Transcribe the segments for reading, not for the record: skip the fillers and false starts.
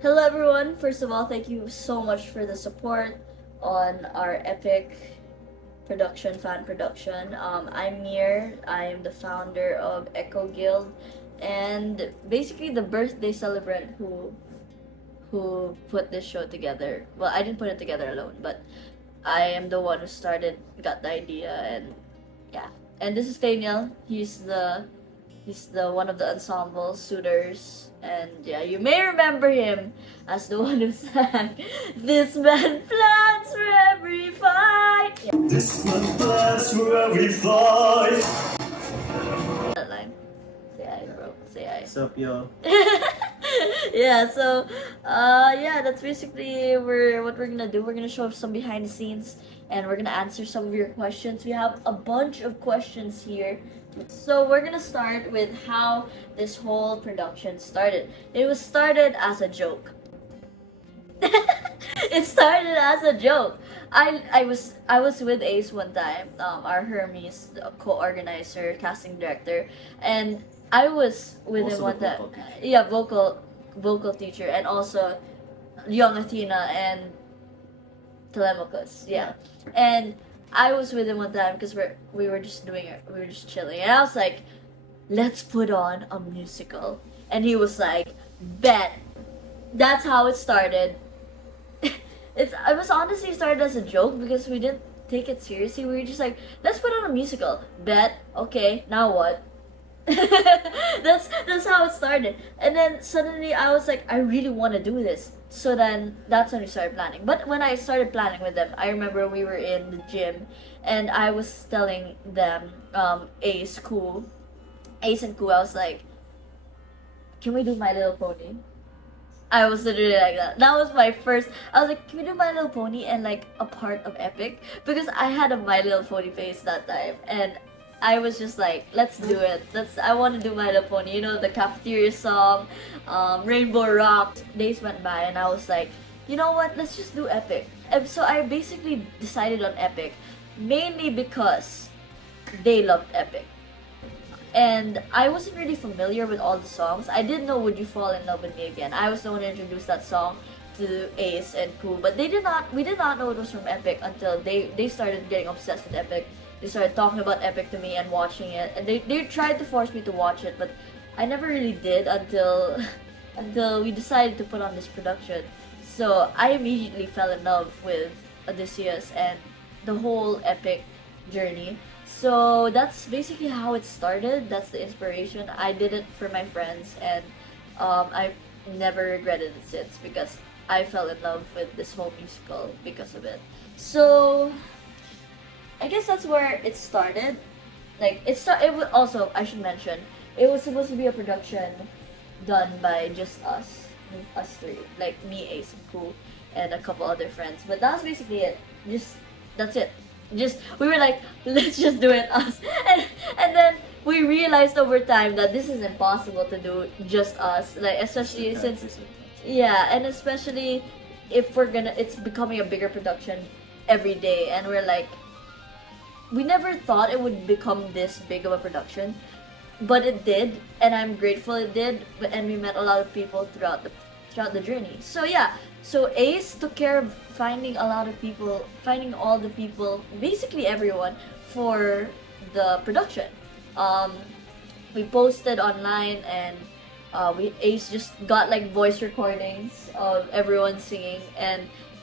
Hello everyone! First of all, thank you so much for the support on our epic fan production. I'm Mir. I am the founder of Echo Guild, and basically the birthday celebrant who put this show together. Well, I didn't put it together alone, but I am the one who got the idea, and yeah. And this is Theniel. He's the one of the ensemble suitors, and yeah, you may remember him as the one who sang "This man plans for every fight." Yeah, This man plans for every fight. that line. Say hi, bro. Say hi. What's up, yo? Yeah, so yeah, that's basically what we're gonna do. We're gonna show some behind the scenes, and we're gonna answer some of your questions. We have a bunch of questions here. So we're gonna start with how this whole production started. It was started as a joke. It started as a joke. I was with Ace one time, our Hermes co-organizer, casting director, and I was with him Also one the time. vocal teacher. Yeah, vocal teacher, and also young Athena and Telemachus. Yeah, and I was with him one time because we were just doing it. We were just chilling, and I was like, "Let's put on a musical," and he was like, "Bet." That's how it started. It was honestly started as a joke because we didn't take it seriously. We were just like, let's put on a musical. Bet. Okay. Now what? That's how it started. And then suddenly I was like, I really want to do this. So then that's when we started planning. But when I started planning with them, I remember we were in the gym, and I was telling them, Ace and Ku. I was like, can we do My Little Pony? I was literally like that. That was my first. I was like, can we do My Little Pony and like a part of Epic? Because I had a My Little Pony face that time, and I was just like, let's do it. I want to do My Little Pony. You know, the cafeteria song, Rainbow Rocked. Days went by, and I was like, you know what? Let's just do Epic. And so I basically decided on Epic, mainly because they loved Epic. And I wasn't really familiar with all the songs. I didn't know "Would You Fall in Love with Me Again." I was the one who introduced that song to Ace and Pooh, but we did not know it was from Epic until they started getting obsessed with Epic. They started talking about Epic to me and watching it, and they tried to force me to watch it, but I never really did until until we decided to put on this production. So I immediately fell in love with Odysseus and the whole Epic journey. So that's basically how it started. That's the inspiration. I did it for my friends, and I've never regretted it since because I fell in love with this whole musical because of it. So I guess that's where it started. Like it was also, I should mention, it was supposed to be a production done by just us three, like me, Ace, and Pooh, and a couple other friends. But that's basically it. Just that's it. Just we were like, let's just do it us, and then we realized over time that this is impossible to do just us. Like especially since yeah, and especially if it's becoming a bigger production every day, and we're like, we never thought it would become this big of a production, but it did, and I'm grateful it did. And we met a lot of people throughout the journey. So yeah, so Ace took care of finding all the people, basically everyone, for the production. Um, we posted online, and Ace just got like voice recordings of everyone singing, and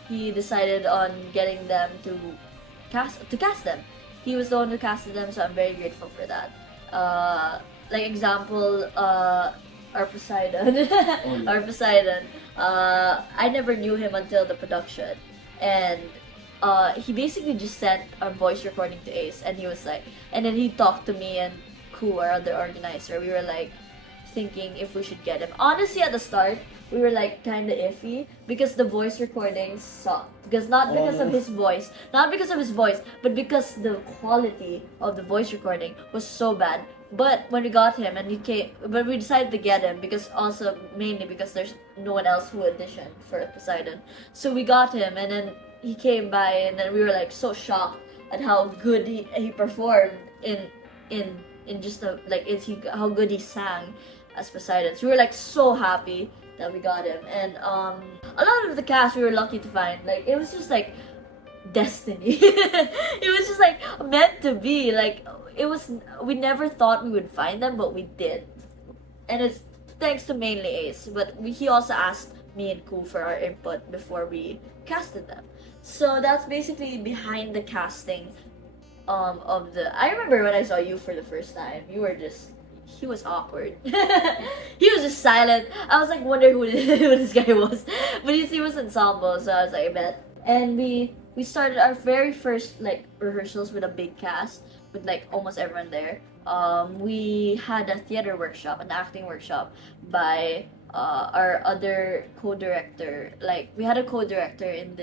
he decided on getting them to cast them. He was the one who casted them, so I'm very grateful for that. Like example, our Poseidon, Oh, yeah. our Poseidon. I never knew him until the production, and he basically just sent a voice recording to Ace, and he was like, and then he talked to me and Ku, our other organizer. We were like thinking if we should get him. Honestly, at the start, we were like kind of iffy because the voice recordings sucked. Because not because of his voice, but because the quality of the voice recording was so bad. But when we got him and but we decided to get him because also mainly because there's no one else who auditioned for Poseidon. So we got him, and then he came by, and then we were like so shocked at how good he performed in just how good he sang as Poseidon. So we were like so happy that we got him. And a lot of the cast we were lucky to find. Like it was just like destiny. It was just like meant to be. Like it was. We never thought we would find them, but we did. And it's thanks to mainly Ace. But he also asked me and Ku for our input before we casted them. So that's basically behind the casting of the. I remember when I saw you for the first time. You were just. He was awkward. He was just silent. I was like wondering who this guy was, but he was ensemble, so I was like, I bet. And we started our very first like rehearsals with a big cast with like almost everyone there. We had a theater workshop, an acting workshop by our other co-director. Like we had a co-director in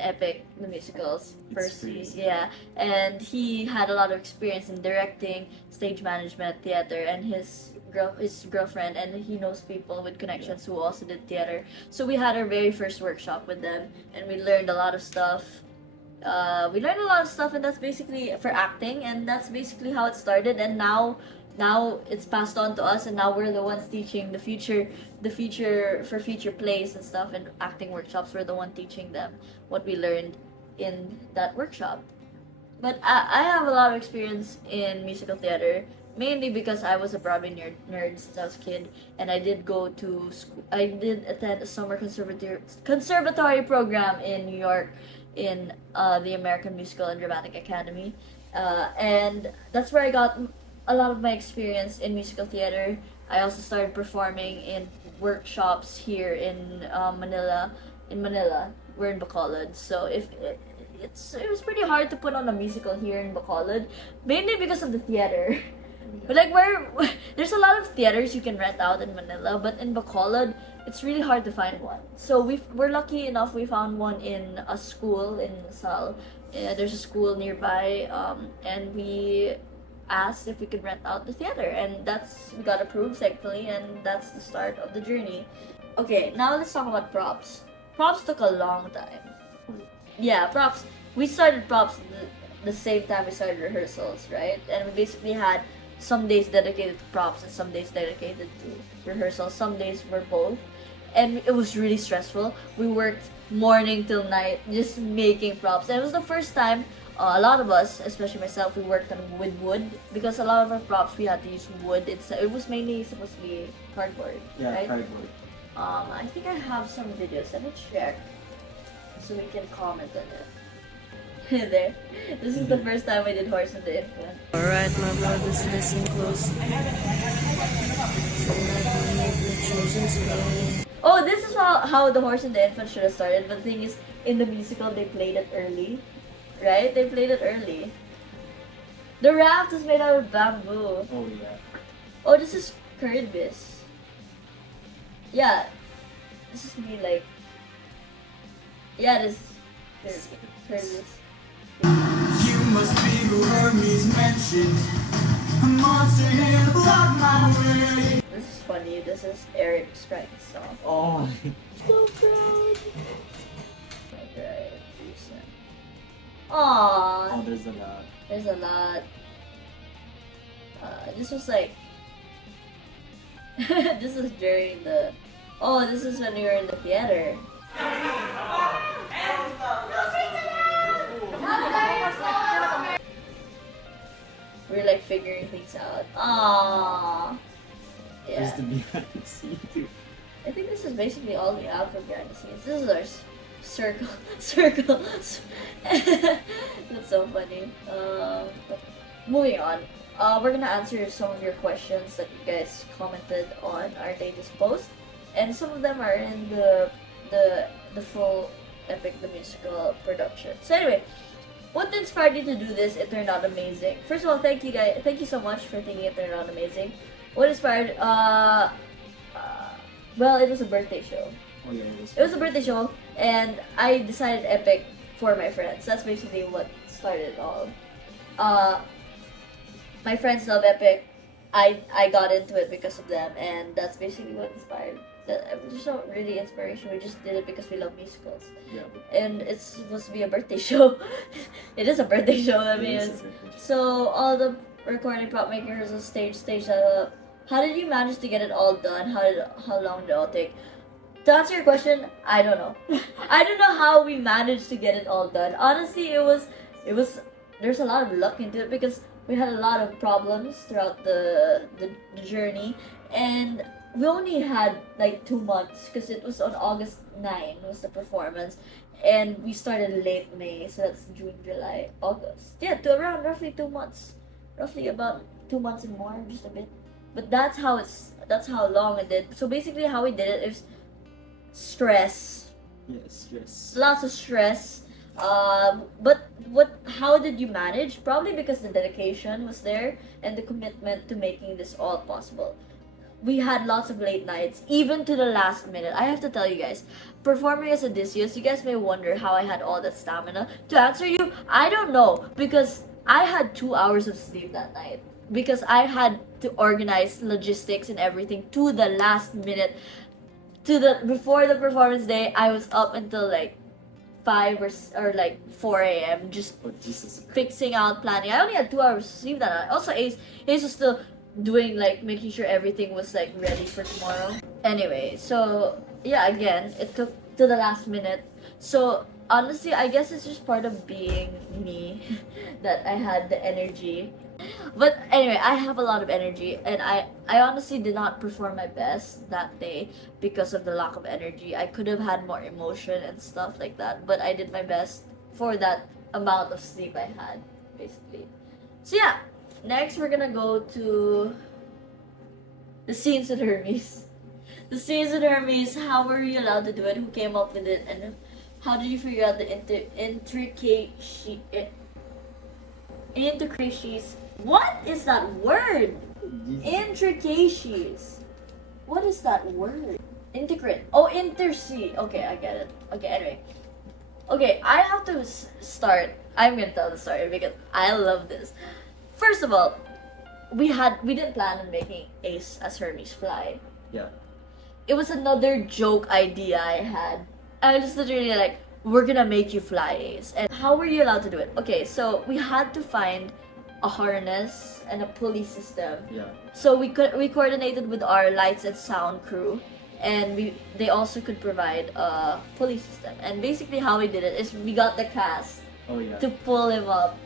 Epic the musicals, Percy. Yeah, and he had a lot of experience in directing, stage management, theater, and his girlfriend, and he knows people with connections who also did theater. So we had our very first workshop with them, and we learned a lot of stuff. And that's basically for acting, and that's basically how it started. And now it's passed on to us, and now we're the ones teaching the future for future plays and stuff and acting workshops. We're the one teaching them what we learned in that workshop. But I have a lot of experience in musical theater, mainly because I was a Broadway nerd since I was a kid, and I did go to school. I did attend a summer conservatory program in New York in the American Musical and Dramatic Academy, and that's where I got a lot of my experience in musical theater. I also started performing in workshops here in Manila. In Manila, we're in Bacolod, so it was pretty hard to put on a musical here in Bacolod, mainly because of the theater. But like there's a lot of theaters you can rent out in Manila, but in Bacolod, it's really hard to find one. So we're lucky enough we found one in a school in Sal. There's a school nearby, and we asked if we could rent out the theater, and we got approved thankfully, and that's the start of the journey. Okay, now let's talk about props. Props took a long time. Yeah, props. We started props the same time we started rehearsals, right? And we basically had some days dedicated to props and some days dedicated to rehearsals. Some days were both, and it was really stressful. We worked morning till night just making props, and it was the first time a lot of us, especially myself, we worked with wood because a lot of our props we had to use wood. It was mainly supposed to be cardboard, Yeah, right? cardboard. I think I have some videos. Let me check so we can comment on it. There. This is the first time I did Horse and the Infant. Alright, my brothers, listen close. Oh, this is how the Horse and the Infant should have started. But the thing is, in the musical, they played it early. Right? They played it early. The raft is made out of bamboo. Oh yeah. Oh, this is Curtis. Yeah. This is me like... Yeah, this is Curtis. You must be who Hermes mentioned. A monster here to block my way. This is funny. This is Eric Strike's song. Oh. So proud. Okay, decent. Aww. Oh, there's a lot. There's a lot. This was like... this was during the... Oh, this is when we were in the theater. We were like figuring things out. Aww. There's Yeah. the behind the scene too. I think this is basically all we have for behind the scenes. This is our circle. That's so funny. Moving on. We're gonna answer some of your questions that you guys commented on our latest post, and some of them are in the full Epic the Musical production. So anyway, what inspired you to do this? It turned out amazing. First of all, thank you guys. Thank you so much for thinking it turned out amazing. What inspired? Well, it was a birthday show. Oh yeah, It was a birthday show, and I decided Epic for my friends. That's basically what started it all. My friends love Epic. I got into it because of them, and that's basically what inspired. There's not really inspiration. We just did it because we love musicals, Yeah. and it's supposed to be a birthday show. It is a birthday show. I mean, It is it's, a birthday show. so all the recording, prop making, rehearsals, stage setup, How did you manage to get it all done? How long did it all take? To answer your question, I don't know. I don't know how we managed to get it all done. Honestly, it was there's a lot of luck into it because we had a lot of problems throughout the journey, and we only had like 2 months because it was on August 9 was the performance, and we started late May, so that's June, July, August. Yeah, to around roughly 2 months, roughly about 2 months and more, just a bit. But that's how long it did. So basically, how we did it is stress, Yes, yes. lots of stress. But how did you manage? Probably because the dedication was there and the commitment to making this all possible. We had lots of late nights, even to the last minute. I have to tell you guys, performing as Odysseus, you guys may wonder how I had all that stamina. To answer you, I don't know, because I had 2 hours of sleep that night. Because I had to organize logistics and everything to the last minute. Before the performance day, I was up until like 5 or like 4 a.m. just Oh, Jesus. fixing out, planning. I only had 2 hours of sleep that night. Also, Ace was still doing like making sure everything was like ready for tomorrow. Anyway, so yeah, again, it took to the last minute. So honestly, I guess it's just part of being me that I had the energy. But anyway, I have a lot of energy, and I honestly did not perform my best that day because of the lack of energy. I could have had more emotion and stuff like that, but I did my best for that amount of sleep I had, basically. So yeah, next we're gonna go to the scenes with Hermes. The scenes with Hermes, how were you allowed to do it? Who came up with it? And how did you figure out the intricacies? What is that word? Intricacies. What is that word? Integrate. Oh, intercede. Okay, I get it. Okay, anyway. Okay, I have to start. I'm gonna tell the story because I love this. First of all, we didn't plan on making Ace as Hermes fly. Yeah. It was another joke idea I had. I was literally like, we're gonna make you fly, Ace. And how were you allowed to do it? Okay, so we had to find a harness and a pulley system. Yeah. So we coordinated with our lights and sound crew, and they also could provide a pulley system. And basically how we did it is we got the cast Oh yeah. to pull him up.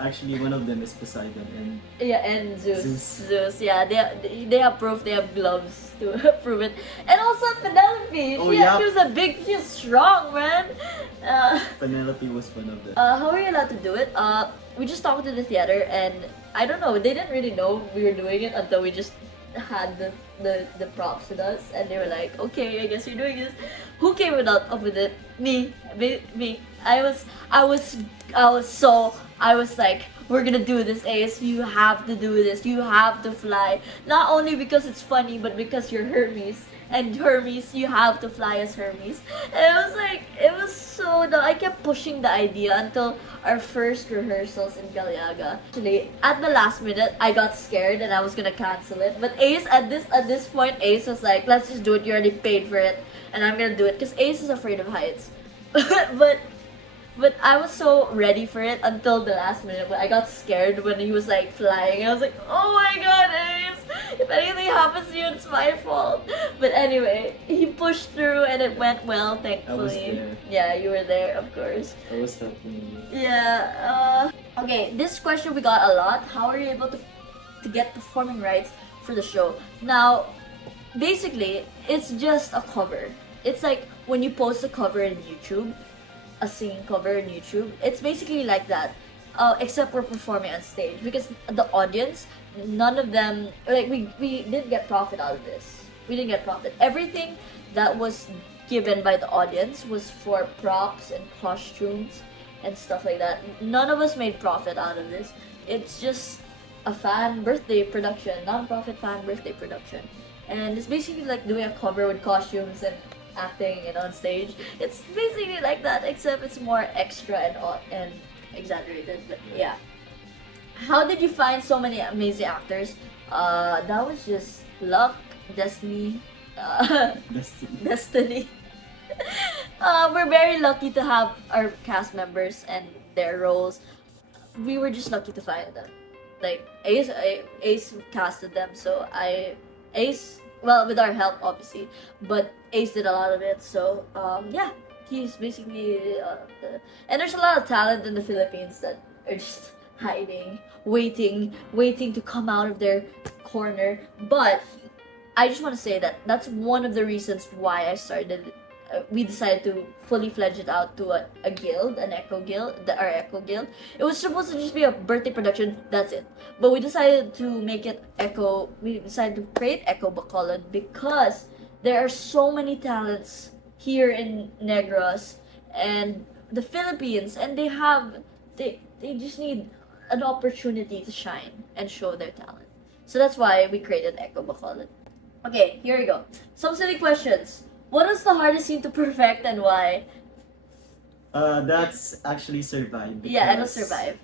Actually, one of them is Poseidon, and Yeah, and Zeus. Zeus. Zeus, yeah, they have proof. They have gloves to prove it. And also Penelope. Oh, she yeah. she was strong, man. Penelope was one of them. How were you allowed to do it? We just talked to the theater, and I don't know. They didn't really know we were doing it until we just had the props with us, and they were like, "Okay, I guess you're doing this." Who came up with it? Me. I was like, we're gonna do this, Ace. You have to do this. You have to fly. Not only because it's funny, but because you're Hermes. And Hermes, you have to fly as Hermes. And it was like, it was so dumb. I kept pushing the idea until our first rehearsals in Galiaga. Actually, at the last minute, I got scared and I was gonna cancel it. But Ace, at this point, Ace was like, let's just do it. You already paid for it, and I'm gonna do it because Ace is afraid of heights. But I was so ready for it until the last minute. But I got scared when he was like flying. I was like, oh my god, Ace! If anything happens to you, it's my fault. But anyway, he pushed through and it went well, thankfully. I was there. Yeah, you were there, of course. I was helping you. Yeah. Okay, this question we got a lot. How are you able to get performing rights for the show? Now, basically, it's just a cover. It's like when you post a cover in YouTube, a singing cover in YouTube. It's basically like that, except we're performing on stage because the audience, none of them like we didn't get profit out of this. We didn't get profit. Everything that was given by the audience was for props and costumes and stuff like that. None of us made profit out of this. It's just a fan birthday production, non-profit fan birthday production, and it's basically like doing a cover with costumes and acting and on stage. It's basically like that, except it's more extra and exaggerated. But yeah. How did you find so many amazing actors? That was just luck, destiny, destiny. We're very lucky to have our cast members and their roles. We were just lucky to find them. like Ace casted them, so Ace, well, with our help obviously, but Ace did a lot of it. So yeah, he's basically and there's a lot of talent in the Philippines that are just hiding, waiting to come out of their corner. But I just want to say that that's one of the reasons why I started. We decided to fully fledge it out to a guild, an Echo Guild, our Echo Guild. It was supposed to just be a birthday production, that's it. But we decided to make it Echo, we decided to create Echo Bacolod because there are so many talents here in Negros and the Philippines, and they just need an opportunity to shine and show their talent. So that's why we created Echo Bacolod. Okay, here we go. Some silly questions. What was the hardest scene to perfect and why? That's actually Survive. Yeah, it'll survive.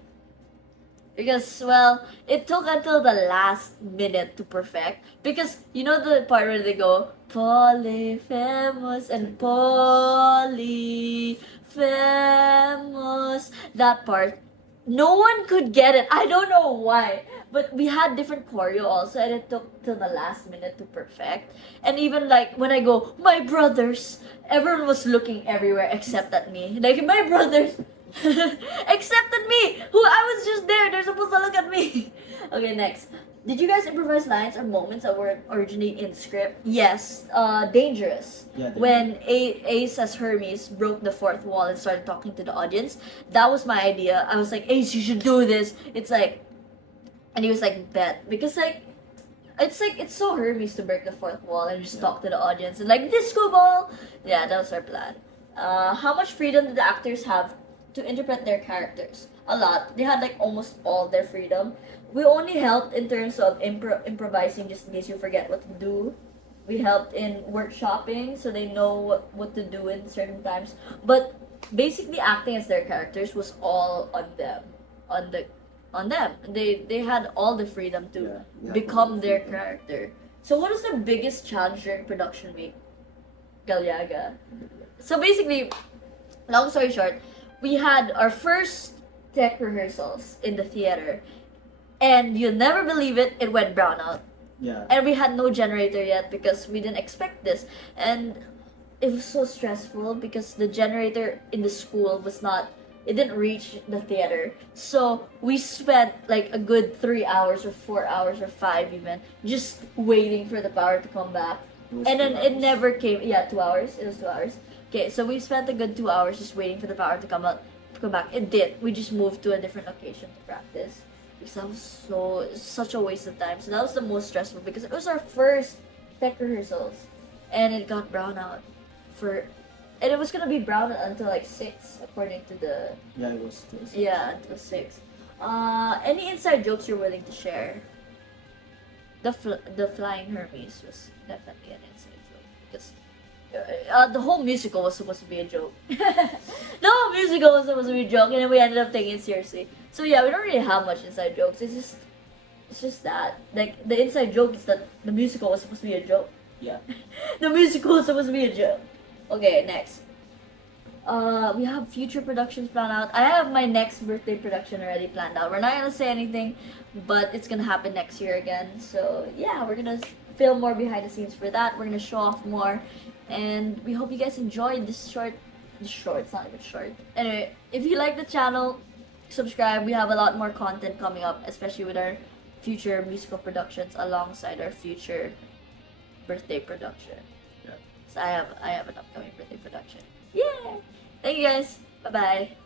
Because, well, it took until the last minute to perfect. Because, you know the part where they go, Polyphemus and Polyphemus. That part. No one could get it. I don't know why. But we had different choreo also, and it took till the last minute to perfect. And even like when I go, my brothers, everyone was looking everywhere except at me. Like, my brothers, except at me, who I was just there. They're supposed to look at me. Okay, next. Did you guys improvise lines or moments that were originally in script? Yes. Dangerous. Yeah, When Ace as Hermes broke the fourth wall and started talking to the audience, that was my idea. I was like, Ace, you should do this. It's like, and he was like, bet. Because like, it's so Hermes to break the fourth wall and just talk to the audience and like, disco ball. Yeah, that was our plan. How much freedom did the actors have to interpret their characters? A lot. They had like almost all their freedom. We only helped in terms of improvising just in case you forget what to do. We helped in workshopping so they know what to do in certain times. But basically acting as their characters was all on them. On them. They had all the freedom to become their character. So what is the biggest challenge during production week? Galyaga. So basically, long story short, we had our first tech rehearsals in the theater. And you'll never believe it, it went brown out. Yeah. And we had no generator yet because we didn't expect this. And it was so stressful because the generator in the school it didn't reach the theater. So we spent like a good 3 hours or 4 hours or 5 even just waiting for the power to come back. And then it never came. Yeah, 2 hours. It was 2 hours. Okay, so we spent a good 2 hours just waiting for the power to come back. It did. We just moved to a different location to practice. Because that was such a waste of time. So that was the most stressful because it was our first tech rehearsals. And it got brown out and it was gonna be brown until like 6 according to the... Yeah, it was. Yeah, until 6. Any inside jokes you're willing to share? The flying Hermes was definitely an inside joke. Because the whole musical was supposed to be a joke. The whole musical was supposed to be a joke, and then we ended up taking it seriously. So yeah, we don't really have much inside jokes. It's just that like the inside joke is that the musical was supposed to be a joke. Yeah. The musical was supposed to be a joke. Okay, next. We have future productions planned out. I have my next birthday production already planned out. We're not gonna say anything, but it's gonna happen next year again. So yeah, we're gonna film more behind the scenes for that. We're gonna show off more, and we hope you guys enjoyed this short. It's not even short. Anyway, if you like the channel, subscribe. We have a lot more content coming up, especially with our future musical productions alongside our future birthday production. Yeah. So I have an upcoming birthday production. Yeah. Thank you guys. Bye bye.